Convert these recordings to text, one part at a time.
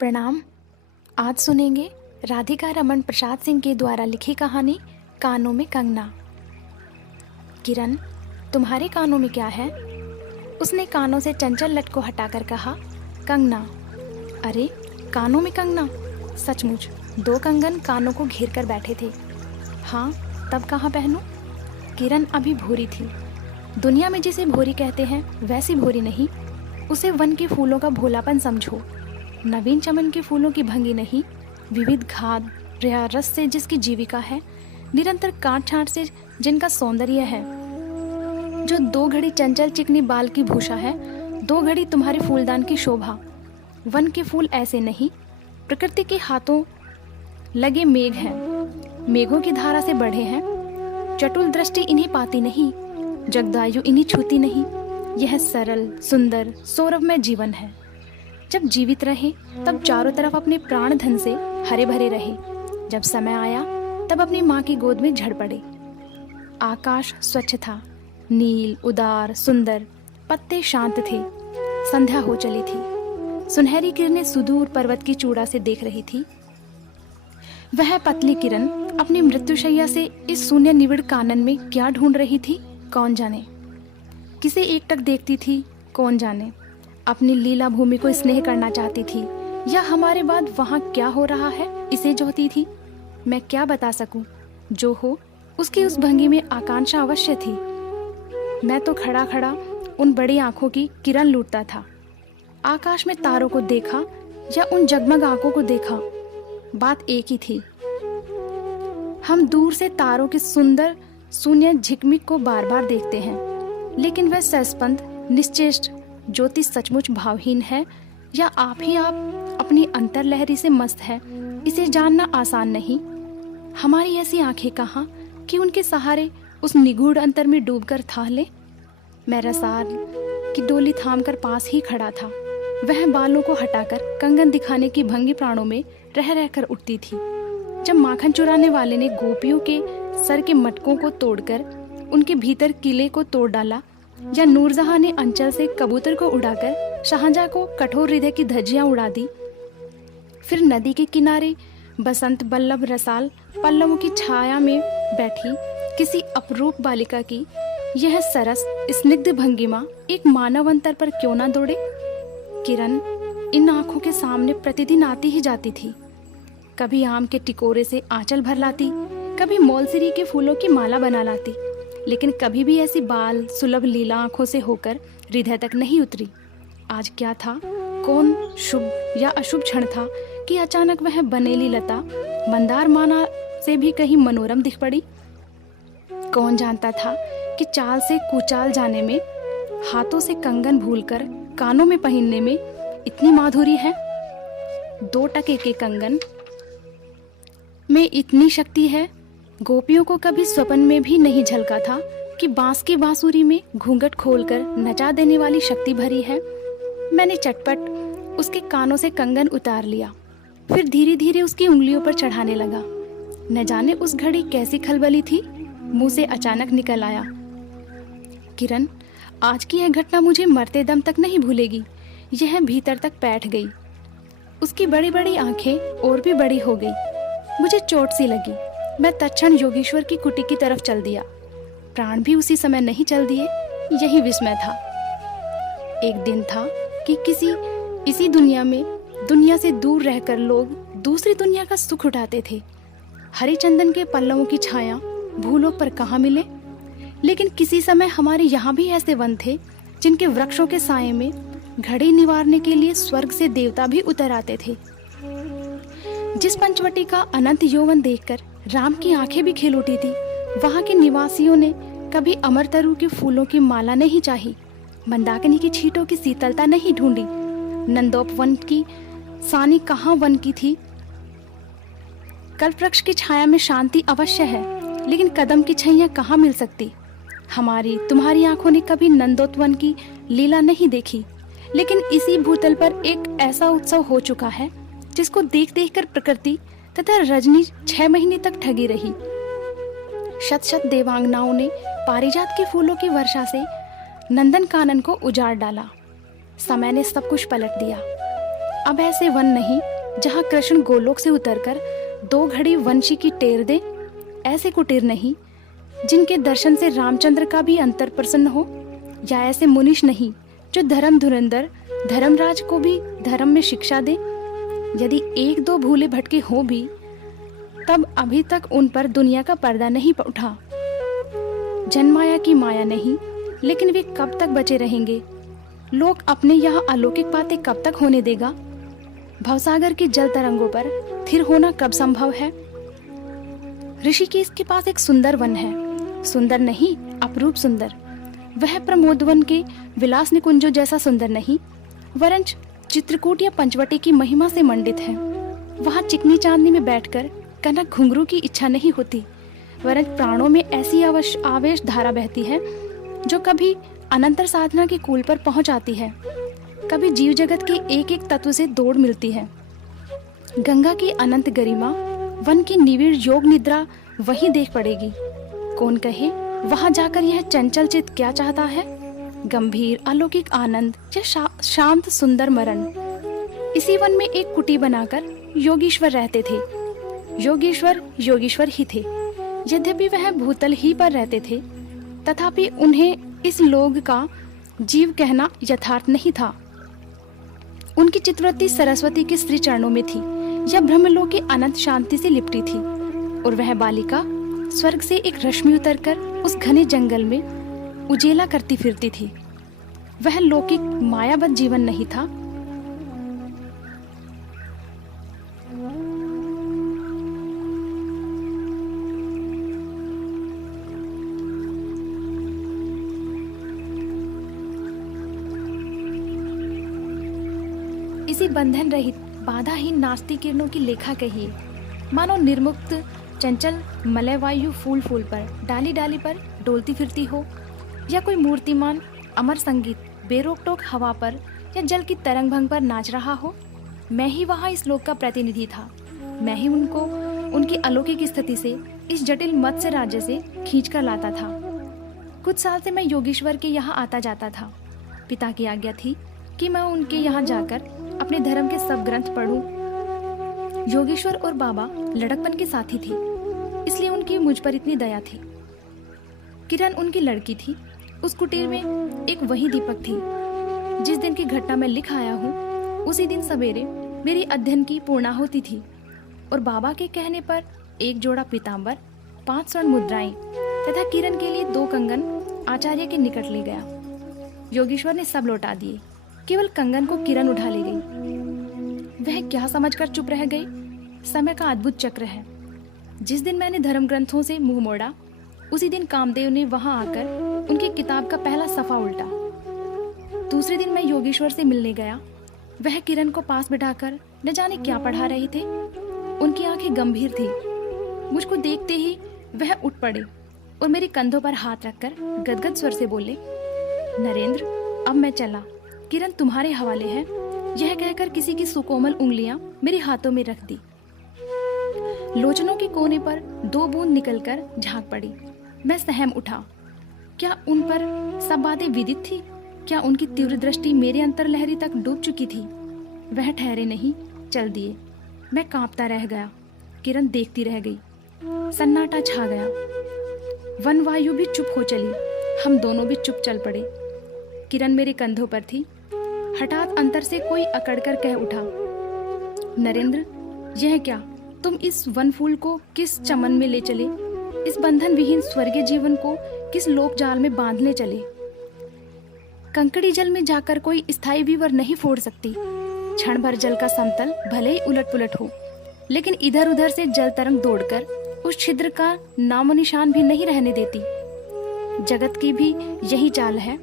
प्रणाम। आज सुनेंगे राधिका रमन प्रसाद सिंह के द्वारा लिखी कहानी कानों में कंगना। किरण, तुम्हारे कानों में क्या है? उसने कानों से चंचल लट को हटाकर कहा। कंगना। अरे, कानों में कंगना? सचमुच 2 कंगन कानों को घेर कर बैठे थे। हाँ, तब कहाँ पहनूं? किरण अभी भूरी थी। दुनिया में जिसे भोरी कहते हैं वैसी भोरी नहीं, उसे वन के फूलों का भोलापन समझो। नवीन चमन के फूलों की भंगी नहीं, विविध खाद रेहा रस से जिसकी जीविका है, निरंतर काट छांट से जिनका सौंदर्य है, जो 2 घड़ी चंचल चिकनी बाल की भूषा है, 2 घड़ी तुम्हारे फूलदान की शोभा। वन के फूल ऐसे नहीं, प्रकृति के हाथों लगे मेघ हैं, मेघों की धारा से बढ़े हैं। चटुल दृष्टि इन्हें पाती नहीं, जगदायु इन्हें छूती नहीं। यह सरल सुंदर सौरभमय जीवन है। जब जीवित रहे तब चारों तरफ अपने प्राण धन से हरे भरे रहे। जब समय आया तब अपनी माँ की गोद में झड़ पड़े। आकाश स्वच्छ था, नील उदार सुंदर, पत्ते शांत थे। संध्या हो चली थी। सुनहरी किरणें सुदूर पर्वत की चूड़ा से देख रही थी। वह पतली किरण अपनी मृत्युशैया से इस शून्य निविड़ कानन में क्या ढूंढ रही थी, कौन जाने। किसे एकटक देखती थी, कौन जाने। अपनी लीला भूमि को स्नेह करना चाहती थी, या हमारे बाद वहाँ क्या हो रहा है इसे जोहती थी। मैं क्या बता सकूं, जो हो उसकी उस भंगी में आकांक्षा अवश्य थी। मैं तो खड़ा खड़ा उन बड़ी आंखों की किरण लूटता था। आकाश में तारों को देखा या उन जगमग आंखों को देखा, बात एक ही थी। हम दूर से तारों की सुंदर शून्य झिकमिक को बार बार देखते हैं, लेकिन वह सस्पंद निश्चेष्ट ज्योति सचमुच भावहीन है, या आप ही आप अपनी अंतर्लहरी से मस्त है, इसे जानना आसान नहीं। हमारी ऐसी आंखें कहाँ कि उनके सहारे उस निगूढ़ अंतर में डूबकर था ले। मैं रसाल की डोली थामकर पास ही खड़ा था। वह बालों को हटाकर कंगन दिखाने की भंगी प्राणों में रह रहकर उठती थी। जब माखन चुराने वाले ने गोपियों के सर के मटकों को तोड़कर उनके भीतर किले को तोड़ डाला, या नूरजहां ने अंचल से कबूतर को उड़ाकर शाहजहां को कठोर हृदय की धज्जियां उड़ा दी, फिर नदी के किनारे बसंत बल्लभ रसाल पल्लवों की छाया में बैठी किसी अपरूप बालिका की यह सरस स्निग्ध भंगिमा एक मानव अंतर पर क्यों ना दौड़े। किरण इन आंखों के सामने प्रतिदिन आती ही जाती थी। कभी आम के टिकोरे से आंचल भर लाती, कभी मौलसिरी के फूलों की माला बना लाती, लेकिन कभी भी ऐसी बाल सुलभ लीला आंखों से होकर हृदय तक नहीं उतरी। आज क्या था, कौन शुभ या अशुभ क्षण था कि अचानक वह बनेली लता मंदार माला से भी कहीं मनोरम दिख पड़ी। कौन जानता था कि चाल से कुचाल जाने में, हाथों से कंगन भूलकर कानों में पहनने में इतनी माधुरी है। 2 टके के कंगन में इतनी शक्ति है। गोपियों को कभी स्वप्न में भी नहीं झलका था कि बांस की बांसुरी में घूंघट खोलकर नचा देने वाली शक्ति भरी है। मैंने चटपट उसके कानों से कंगन उतार लिया, फिर धीरे धीरे उसकी उंगलियों पर चढ़ाने लगा। न जाने उस घड़ी कैसी खलबली थी, मुंह से अचानक निकल आया। किरण, आज की यह घटना मुझे मरते दम तक नहीं भूलेगी। यह भीतर तक बैठ गई। उसकी बड़ी बड़ी आंखें और भी बड़ी हो गई। मुझे चोट सी लगी। मैं तत्क्षण योगेश्वर की कुटी की तरफ चल दिया। प्राण भी उसी समय नहीं चल दिए। यही विस्मय था। एक दिन था कि इसी दुनिया में दुनिया से दूर रहकर लोग दूसरी दुनिया का सुख उठाते थे। हरिचंदन के पल्लवों की छाया भूलोक पर कहाँ मिले, लेकिन किसी समय हमारे यहाँ भी ऐसे वन थे जिनके वृक्षों के साये में घड़ी निवारने के लिए स्वर्ग से देवता भी उतर आते थे। जिस पंचवटी का अनंत यौवन देखकर राम की आंखें भी खिल उठी थी, वहाँ के निवासियों ने कभी अमरतरु के फूलों की माला नहीं चाही, मंदाकिनी की छींटों की शीतलता नहीं ढूंढी। नंदोप वन की सानी कहाँ वन की थी। कल्पवृक्ष की छाया में शांति अवश्य है, लेकिन कदम की छैया कहाँ मिल सकती। हमारी तुम्हारी आंखों ने कभी नंदोत्वन की लीला नहीं देखी, लेकिन इसी भूतल पर एक ऐसा उत्सव हो चुका है जिसको देख देख कर प्रकृति तथा रजनी 6 महीने तक ठगी रही। शत शत देवांगनाओं ने पारिजात के फूलों की वर्षा से नंदन कानन को उजाड़ डाला। समय ने सब कुछ पलट दिया। अब ऐसे वन नहीं जहाँ कृष्ण गोलोक से उतरकर 2 घड़ी वंशी की टेर दे, ऐसे कुटीर नहीं जिनके दर्शन से रामचंद्र का भी अंतर प्रसन्न हो, या ऐसे मुनीष नहीं जो धर्म धुरंधर धर्मराज को भी धर्म में शिक्षा दे। यदि 1-2 भूले भटके हो भी, तब अभी तक उन पर दुनिया का पर्दा नहीं उठा। जनमाया की माया नहीं, लेकिन वे कब तक बचे रहेंगे? लोग अपने यहाँ अलौकिक बातें कब तक होने देगा? भवसागर की जल तरंगों पर स्थिर होना कब संभव है? ऋषिकेश के पास एक सुंदर वन है, सुंदर नहीं अपरूप सुंदर। वह प्रमोदवन के विलास निकुंजों जैसा सुंदर नहीं, वरन चित्रकूट या पंचवटी की महिमा से मंडित है। वहाँ चिकनी चांदनी में बैठकर कनक घुंघरू की इच्छा नहीं होती, वरन प्राणों में ऐसी आवेश धारा बहती है जो कभी अनंतर साधना के कूल पर पहुंच आती है, कभी जीव जगत के एक एक तत्व से दौड़ मिलती है। गंगा की अनंत गरिमा, वन की निविड़ योग निद्रा वहीं देख पड़ेगी। कौन कहे वहां जाकर यह चंचल चित्त क्या चाहता है? गंभीर अलौकिक आनंद या शांत सुंदर मरण। इसी वन में एक कुटी बनाकर योगीश्वर रहते थे। योगीश्वर ही थे। यद्यपि वह भूतल ही पर रहते थे, तथापि उन्हें इस लोक का जीव कहना यथार्थ नहीं था। उनकी चित्तवृत्ति सरस्वती के श्री चरणों में थी या ब्रह्मलोक की अनंत शांति से लिपटी थी, और वह बालिका स्वर्ग से एक रश्मि उतरकर उस घने जंगल में उजेला करती फिरती थी। वह लौकिक मायाबद्ध जीवन नहीं था। इसी बंधन रहित बाधाहीन नास्ती किरणों की लेखा कहिए, मानो निर्मुक्त चंचल मलय वायु फूल फूल पर डाली डाली पर डोलती फिरती हो, या कोई मूर्तिमान अमर संगीत बेरोक टोक हवा पर या जल की तरंग भंग पर नाच रहा हो। मैं ही वहाँ इस लोक का प्रतिनिधि था। मैं ही उनको उनकी अलौकिक स्थिति से, इस जटिल मत्स्य राज्य से खींच कर लाता था। कुछ साल से मैं योगेश्वर के यहाँ आता जाता था। पिता की आज्ञा थी कि मैं उनके यहाँ जाकर अपने धर्म के सब ग्रंथ पढ़ूं। योगेश्वर और बाबा लड़कपन के साथी थे, इसलिए उनकी मुझ पर इतनी दया थी। किरण उनकी लड़की थी। उस कुटीर में एक वही दीपक थी। जिस दिन की घटना मैं लिख आया हूँ, उसी दिन सवेरे मेरी अध्ययन की पूर्णाहुति थी, और बाबा के कहने पर एक जोड़ा पीताम्बर, 5 स्वर्ण मुद्राएं तथा किरण के लिए 2 कंगन आचार्य के निकट ले गया। योगेश्वर ने सब लौटा दिए, केवल कंगन को किरण उठा ले गई। वह क्या समझकर चुप रह गई? समय का अद्भुत चक्र है। जिस दिन मैंने धर्म ग्रंथों से मुंह मोड़ा, उसी दिन कामदेव ने वहां आकर उनकी किताब का पहला सफा उल्टा। दूसरे दिन मैं योगेश्वर से मिलने गया। वह किरण को पास बिठाकर न जाने क्या पढ़ा रहे थे। उनकी आंखें गंभीर थी। मुझको देखते ही वह उठ पड़े और मेरे कंधों पर हाथ रखकर गदगद स्वर से बोले, नरेंद्र, अब मैं चला, किरण तुम्हारे हवाले है। यह कहकर किसी की सुकोमल उंगलियां मेरे हाथों में रख दी। लोचनों के कोने पर 2 बूंद निकलकर झांक पड़ी। मैं सहम उठा। क्या उन पर सब बातें विदित थी? क्या उनकी तीव्र दृष्टि मेरे अंतर्लहरी तक डूब चुकी थी? वह ठहरे नहीं, चल दिए। मैं कांपता रह गया। किरण देखती रह गई। सन्नाटा छा गया। वन वायु भी चुप हो चली। हम दोनों भी चुप चल पड़े। किरण मेरे कंधों पर थी। हठात अंतर से कोई अकड़कर कह उठा, नरेंद्र, यह क्या? तुम इस वन फूल को किस चमन में ले चले? इस बंधन विहीन स्वर्गीय जीवन को किस लोक जाल में बांधने चले? कंकड़ी जल में जाकर कोई स्थायी विवर नहीं फोड़ सकती। क्षण भर जल का समतल भले ही उलट पुलट हो, लेकिन इधर उधर से जल तरंग दौड़कर उस छिद्र का नामो निशान भी नहीं रहने देती। जगत की भी यही चाल है।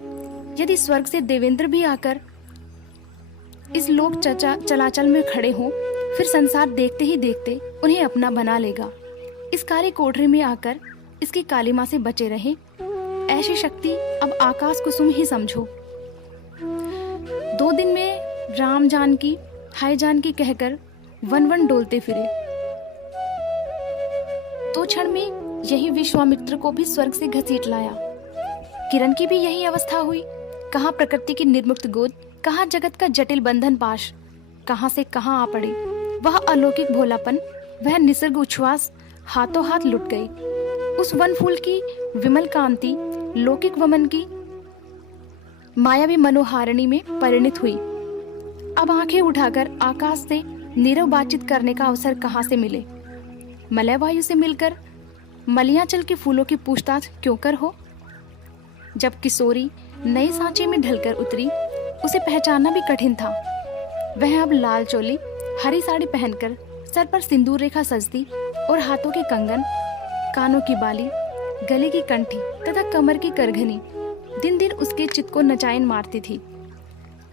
यदि स्वर्ग से देवेंद्र भी आकर इस लोक चलाचल में खड़े हों, फिर संसार देखते ही देखते उन्हें अपना बना लेगा। इस कार्य कोठरी में आकर इसकी कालिमा से बचे रहे। ऐसी शक्ति अब आकाश कुसुम ही समझो। 2 दिन में राम जानकी हाय जानकी कहकर वन वन डोलते फिरे। तो क्षण में यही विश्वामित्र को भी स्वर्ग से घसीट लाया। किरण की भी यही अवस्था हुई। कहाँ प्रकृति की निर्मुक्त गोद, कहाँ जगत का जटिल बंधन पाश। कहाँ से कहाँ आ पड़े। वह अलौकिक भोलापन, वह निसर्ग उच्छ्वास हाथों हाथ लुट गए। उस वन फूल की विमल कांति लौकिक वमन की मायावी मनोहारिणी में परिणित हुई। अब आंखें उठाकर आकाश से नीरव बातचीत करने का अवसर कहाँ से मिले। मलय वायु से मिलकर मलयाचल के फूलों की पूछताछ क्यों कर हो। जब किशोरी नए सांचे में ढलकर उतरी, उसे पहचानना भी कठिन था। वह अब लाल चोली, हरी साड़ी पहनकर सर पर सिंदूर रेखा सजती और हाथों के कंगन, कानों की बाली, गले की कंठी तथा कमर की करघनी दिन दिन उसके चित्त को नचायन मारती थी।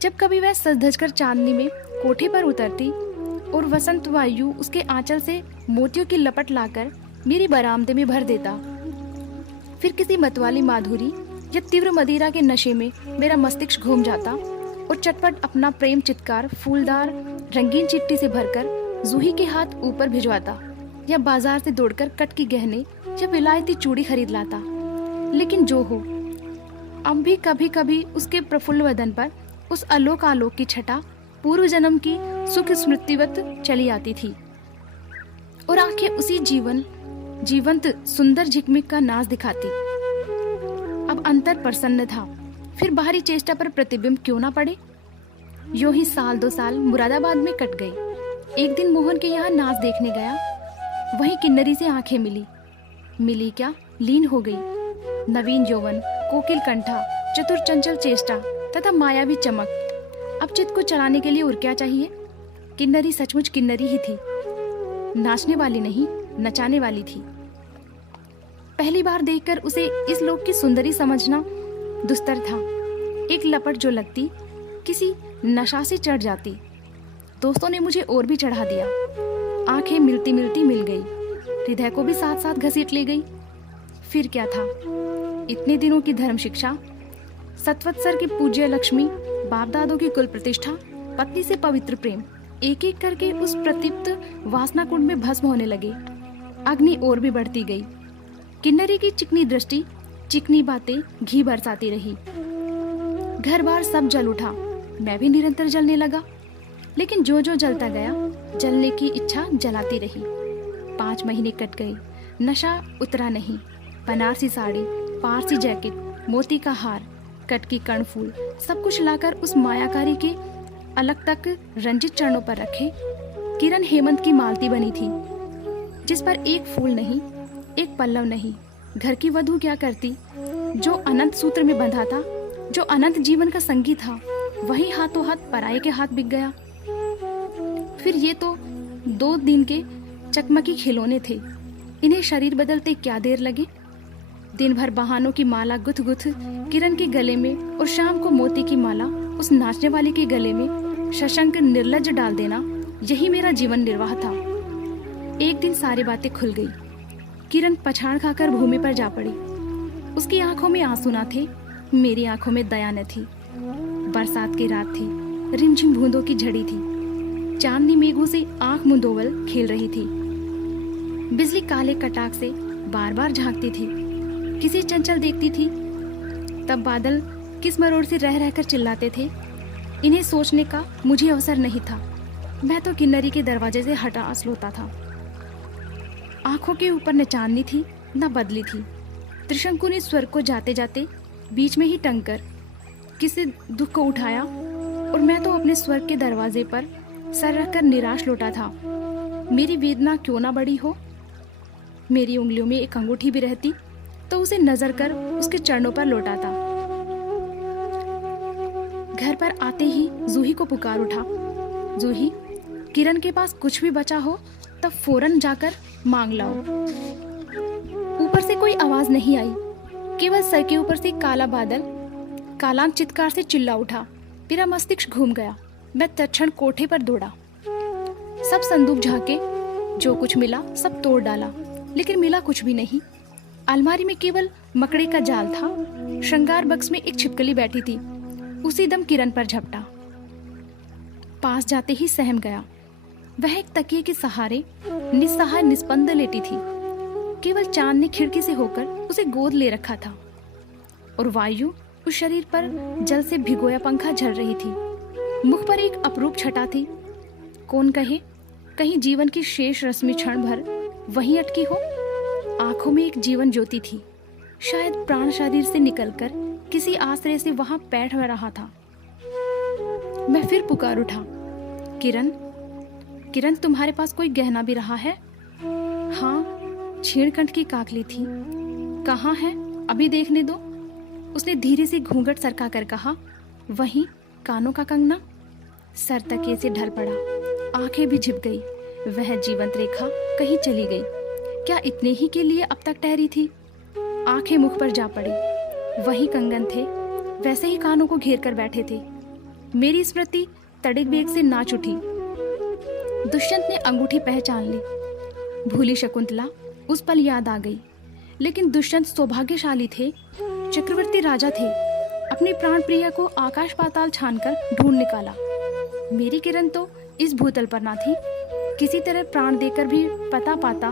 जब कभी वह सज धजकर चांदनी में कोठे पर उतरती और वसंत वायु उसके आंचल से मोतियों की लपट लाकर मेरी बरामदे में भर देता, फिर किसी मतवाली माधुरी या तीव्र मदिरा के नशे में मेरा मस्तिष्क घूम जाता और चटपट अपना प्रेम चित्कार फूलदार रंगीन चिट्ठी से भरकर जूही के हाथ ऊपर भिजवाता या बाजार से दौड़कर कट की गहने या विलायती चूड़ी खरीद लाता। लेकिन जो हो, अब भी कभी कभी उसके प्रफुल्ल वदन पर उस आलोक आलोक की छटा पूर्व जन्म की सुख स्मृतिवत चली आती थी और आंखें उसी जीवंत सुंदर झिकमिक का नाच दिखाती। अब अंतर प्रसन्न था, फिर बाहरी चेष्टा पर प्रतिबिंब क्यों ना पड़े। यूं ही साल 2 साल मुरादाबाद में कट गई। एक दिन मोहन के यहाँ नाच देखने गया। वहीं किन्नरी से आंखें मिली क्या, लीन हो गई। नवीन यौवन, कोकिल कंठा, चतुर चंचल चेष्टा तथा मायावी चमक। अब चित्त को चलाने के लिए और क्या चाहिए। किन्नरी सचमुच किन्नरी ही थी, नाचने वाली नहीं, नचाने वाली थी। पहली बार देखकर उसे इस लोक की सुंदरी समझना दुस्तर था। एक लपट जो लगती किसी नशा से चढ़ जाती। दोस्तों ने मुझे और भी चढ़ा दिया। आंखें मिलती मिलती मिल गई, हृदय को भी साथ साथ घसीट ले गई। फिर क्या था, इतने दिनों की धर्म शिक्षा, सतवत्सर की पूज्य लक्ष्मी, बाप दादों की कुल प्रतिष्ठा, पत्नी से पवित्र प्रेम, एक एक करके उस प्रदीप्त वासना कुंड में भस्म होने लगे। अग्नि और भी बढ़ती गई। किन्नरी की चिकनी दृष्टि, चिकनी बातें घी बरसाती रही। घर बार सब जल उठा, मैं भी निरंतर जलने लगा। लेकिन जो जो जलता गया, जलने की इच्छा जलाती रही। 5 महीने कट गए, नशा उतरा नहीं। बनारसी साड़ी, पारसी जैकेट, मोती का हार, कट की कर्णफूल, सब कुछ लाकर उस मायाकारी के अलग तक रंजित चरणों पर रखे। किरण हेमंत की मालती बनी थी, जिस पर एक फूल नहीं, एक पल्लव नहीं। घर की वधू क्या करती? जो अनंत सूत्र में बंधा था, जो अनंत जीवन का संगी था, वही हाथों हाथ पराये के हाथ बिक गया। फिर ये तो 2 दिन के चकमकी खिलौने थे, इन्हें शरीर बदलते क्या देर लगी। दिन भर बहानों की माला गुथ गुथ किरण के गले में और शाम को मोती की माला उस नाचने वाले के गले में शशंक निर्लज डाल देना, यही मेरा जीवन निर्वाह था। एक दिन सारी बातें खुल गई। किरण पछाड़ खाकर भूमि पर जा पड़ी। उसकी आंखों में आंसू न थे, मेरी आंखों में दया न थी। बरसात की रात थी, रिमझिम बूंदों की झड़ी थी। चांदनी मेघों से आंख मुंदोवल खेल रही थी। बिजली काले कटाक से बार बार झांकती थी, किसी चंचल देखती थी। तब बादल किस मरोड़ से रह रहकर चिल्लाते थे। इन्हें सोचने का मुझे अवसर नहीं था। मैं तो किन्नरी के दरवाजे से हटा असलोता था। आंखों के ऊपर न चांदनी थी न बदली थी। त्रिशंकु ने स्वर को जाते जाते बीच में ही टंग कर किसी दुख को उठाया और मैं तो अपने स्वर्ग के दरवाजे पर सर रखकर निराश लौटा था। मेरी वेदना क्यों ना बड़ी हो। मेरी उंगलियों में एक अंगूठी भी रहती तो उसे नजर कर उसके चरणों पर लौटाता। घर पर आते ही जूही को पुकार उठा, जूही, किरण के पास कुछ भी बचा हो तब फौरन जाकर मांग लाओ। ऊपर से कोई आवाज नहीं आई, केवल सर के ऊपर से काला बादल कालांत चित्कार से चिल्ला उठा। मेरा मस्तिष्क घूम गया। मैं तत्क्षण कोठे पर दौड़ा, सब संदूक झांके, जो कुछ मिला सब तोड़ डाला, लेकिन मिला कुछ भी नहीं। अलमारी में केवल मकड़े का जाल था। श्रृंगार बक्स में एक छिपकली बैठी थी। उसी दम किरण पर झपटा। पास जाते ही सहम गया। वह एक तकिए के सहारे निस्सहाय निस्पंद लेटी थी। केवल चांद ने खिड़की से होकर उसे गोद ले रखा था और वायु उस शरीर पर जल से भिगोया पंखा झल रही थी। मुख पर एक अपरूप छटा थी। कौन कहे, कहीं जीवन की शेष रश्मि क्षण भर वहीं अटकी हो। आंखों में एक जीवन ज्योति थी, शायद प्राण शरीर से निकलकर किसी आश्रय से वहां बैठ रहा था। मैं फिर पुकार उठा, किरण, किरण, तुम्हारे पास कोई गहना भी रहा है? हाँ, छीणकंठ की काकली थी। कहाँ है, अभी देखने दो। उसने धीरे से घूंघट सरका कर कहा, वहीं, कानों का कंगना। सर तकिए से ढल पड़ा, आंखें भी झिप गई। वह जीवंत रेखा कहीं चली गई। क्या इतने ही के लिए अब तक ठहरी थी? आंखें मुख पर जा पड़ी। वही कंगन थे, वैसे ही कानों को घेर कर बैठे थे। मेरी स्मृति तड़िक बेग से नाच उठी। दुष्यंत ने अंगूठी पहचान ली। भूली शकुंतला उस पल याद आ गई। लेकिन दुष्यंत सौभाग्यशाली थे, चक्रवर्ती राजा थे। अपनी प्राण प्रिया को आकाश पाताल छानकर ढूंढ निकाला। मेरी किरण तो इस भूतल पर ना थी। किसी तरह प्राण देकर भी पता पाता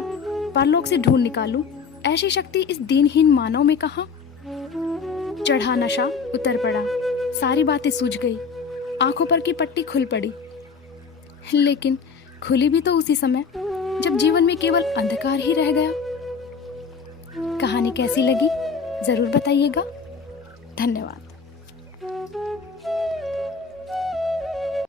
परलोक से ढूंढ निकालूं, ऐसी शक्ति इस दीनहीन मानव में कहाँ? चढ़ा नशा उतर पड़ा, सारी बातें सूझ गई। आंखों पर की पट्टी खुल पड़ी, लेकिन खुली भी तो उसी समय जब जीवन में केवल अंधकार ही रह गया। कहानी कैसी लगी जरूर बताइएगा। धन्यवाद।